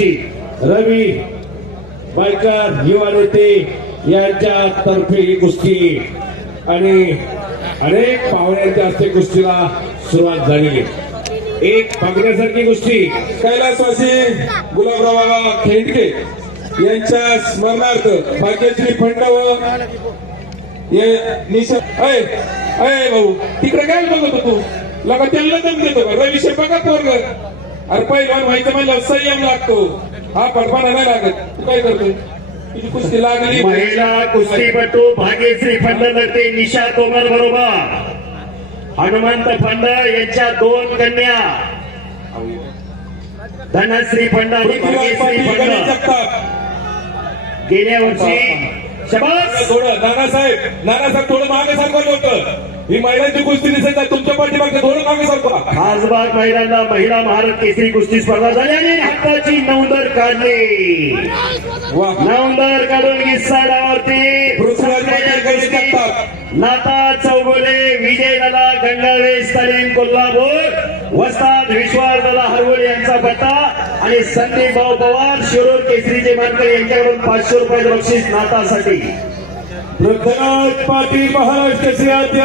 कुस्ती रवी बायकर युवा नेते यांच्या तर्फे ही कुस्ती. आणि अनेक पाहुण्यांच्या हस्ते कुस्तीला सुरुवात झाली. एक बघण्यासारखी कुस्ती. कैलासवासी गुलाबराव बाबा खेंडके यांच्या स्मरणार्थ भाग्यश्री फंड व भाऊ तिकडे काय बघत होतो लगा त्यांना दम देतो का? रवी बघा पोरग. अरे पहिलवान व्हायचं म्हणलं संयम लागतो. हा पडपाना नाही लागत तू काय करतोय तुझी कुस्ती लागली. महिला कुस्तीपटू भाग्यश्री फंड लढते निशा तोमर बरोबर. हनुमंत फंड यांच्या दोन कन्या. धनश्री फंड भाग्यश्री गेल्या वर्षी शबास. थोडं नानासाहेब नानासाहेब थोडं मागे सरकवलं होतं. ही महिलांची कुस्ती दिसत आहे तुमच्या पाठीमागे थोडं मागे सरकवा खासबाग महिलांना महिला महाराष्ट्र केसरी कुस्ती स्पर्धा झाली आणि हक्काची नौंदर काढली. वा नौंदर काढून गणेश जगताप नाता चौगुले विजय दला गंगावे स्टालिन कोल्हापूर वस्ताद विश्वास दला हरवळे यांचा पट्टा आणि संदीप भाऊ पवार शिरोर केसरीचे मानकर यांच्याकडून पाचशे रुपयाचं बक्षीस नातासाठी. रुद्रनाथ पाटील महाराष्ट्राचे श्रीआद्य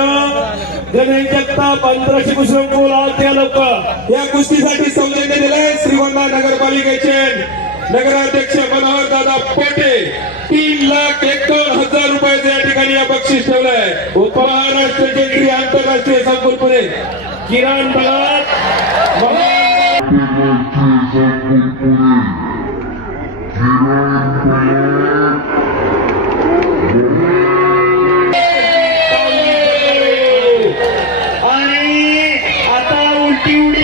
गणेश जगताप पंधराशे कुसुम आद्या लोक. या कुस्तीसाठी सौजन्य दिले श्रीगोंदा नगरपालिकेचे नगराध्यक्ष मनोहर दादा पोटे. तीन लाख एकावन्न हजार रुपयाचे या ठिकाणी या बक्षीस ठेवलंय. उपमहाराष्ट्र केंद्रीय आंतरराष्ट्रीय संकुल पुणे किरण बलात you